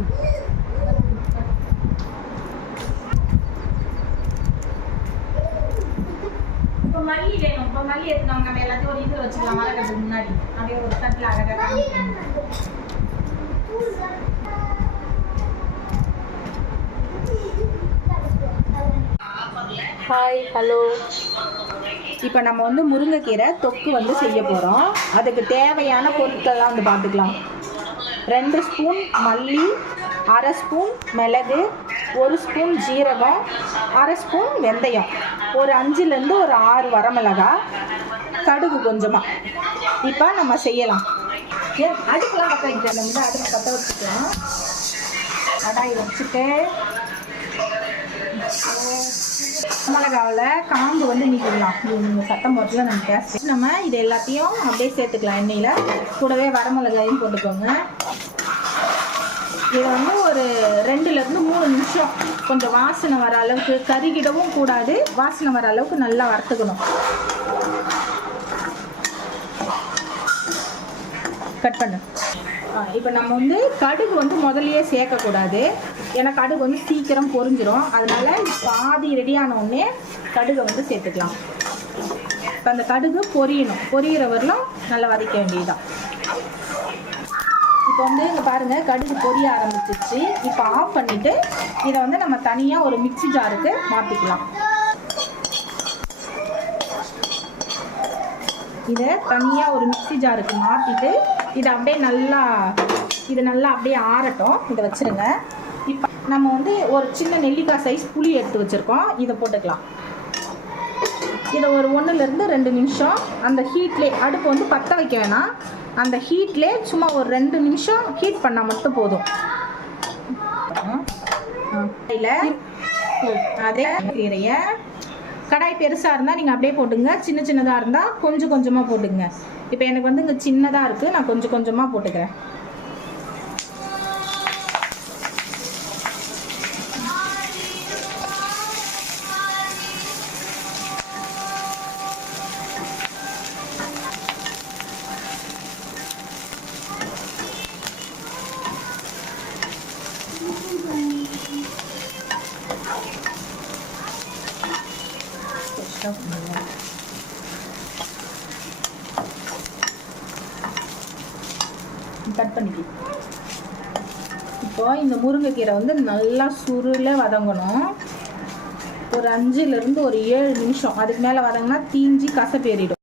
இப்போ மல்லி வேணும். இப்போ மல்லி எடுத்துனவங்க நம்ம எல்லாத்தையும் ஒரு இதில் வச்சுக்கலாம். வளர்க்கறதுக்கு முன்னாடி அப்படியே ஒரு தட்டில் அழகாக. Hi, hello. இப்போ நம்ம வந்து முருங்கைக்கீரை தொக்கு வந்து செய்ய போகிறோம். அதுக்கு தேவையான பொருட்கள்லாம் வந்து பார்த்துக்கலாம். 2 ஸ்பூன் மல்லி, 1/2 ஸ்பூன் மிளகு, 1 ஸ்பூன் ஜீரகம், 1/2 ஸ்பூன் வெந்தயம், ஒரு 5லேருந்து ஒரு 6 வரமிளகாய், கடுகு கொஞ்சமாக. இப்போ நம்ம செய்யலாம். அடுப்புலாம் பற்ற வைக்கிறேன். நம்ம வந்து அடுப்பு பற்ற வச்சுக்கலாம். கடாயை வச்சுட்டு மிளகாவில் காம்பு வந்து நீக்கிடலாம். நீங்கள் சத்தம் போட்டுல நம்ம கேஸ் நம்ம இது எல்லாத்தையும் அப்படியே சேர்த்துக்கலாம். எண்ணெயில் கூடவே வரமிளகாயும் போட்டுக்கோங்க. இதை வந்து ஒரு 2லேருந்து 3 நிமிஷம் கொஞ்சம் வாசனை வர அளவுக்கு, கருகிடவும் கூடாது, வாசனை வர அளவுக்கு நல்லா வறுத்துக்கணும். கட் பண்ணு. இப்போ நம்ம வந்து கடுகு வந்து முதல்லையே சேர்க்கக்கூடாது. ஏன்னா கடுகு வந்து சீக்கிரம் பொரிஞ்சிடும். அதனால பாதி ரெடியான உடனே கடுகை வந்து சேர்த்துக்கலாம். இப்போ அந்த கடுகு பொரியணும். பொரியிற வரலும் நல்லா வதக்க வேண்டியதுதான். இப்போ வந்து இங்கே பாருங்கள், கடுகு பொரிய ஆரம்பிச்சிச்சு. இப்போ ஆஃப் பண்ணிவிட்டு இதை வந்து நம்ம தனியாக ஒரு மிக்ஸி ஜாருக்கு மாற்றிக்கலாம். இதை தனியாக ஒரு மிக்ஸி ஜாருக்கு மாற்றிட்டு இதை அப்படியே நல்லா அப்படியே ஆறட்டும். இதை வச்சுருங்க. இப்போ நம்ம வந்து ஒரு சின்ன நெல்லிக்காய் சைஸ் புளி எடுத்து வச்சுருக்கோம். இதை போட்டுக்கலாம். இதை ஒரு 1லேருந்து 2 நிமிஷம் அந்த ஹீட்லேயே, அடுப்பு வந்து பற்ற வைக்க வேணாம், அந்த ஹீட்லேயே சும்மா ஒரு 2 நிமிஷம் ஹீட் பண்ணால் மட்டும் போதும். அதே கீரையை கடாய் பெருசாக இருந்தால் நீங்கள் அப்படியே போட்டுங்க. சின்ன சின்னதாக இருந்தால் கொஞ்சம் கொஞ்சமாக போட்டுங்க. இப்போ எனக்கு வந்து இங்கே சின்னதாக இருக்குது, நான் கொஞ்சம் கொஞ்சமாக போட்டுக்கிறேன். கட் பண்ணிக்கி. இப்போ இந்த முருங்கைக்கீரை வந்து நல்லா சுருள வதங்கணும். ஒரு 5லேருந்து ஒரு 7 நிமிஷம். அதுக்கு மேலே வதங்கினா தீஞ்சி கசப்பேறிடும்.